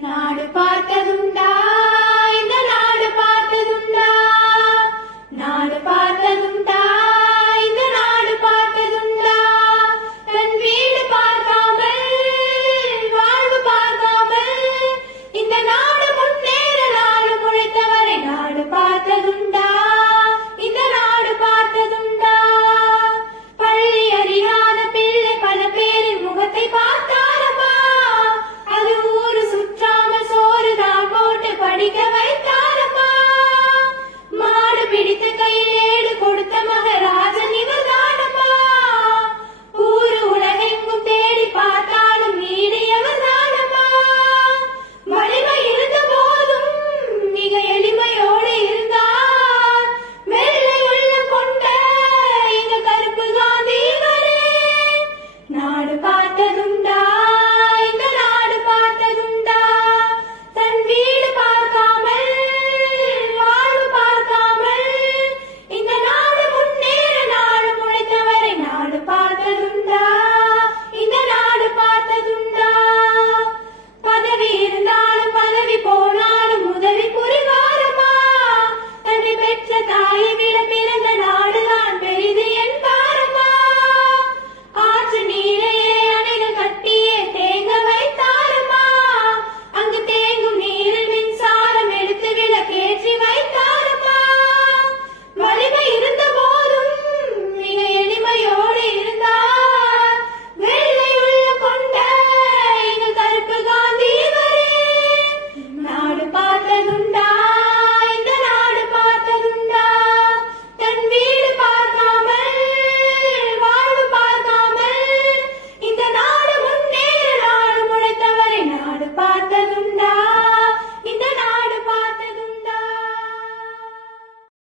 നാട്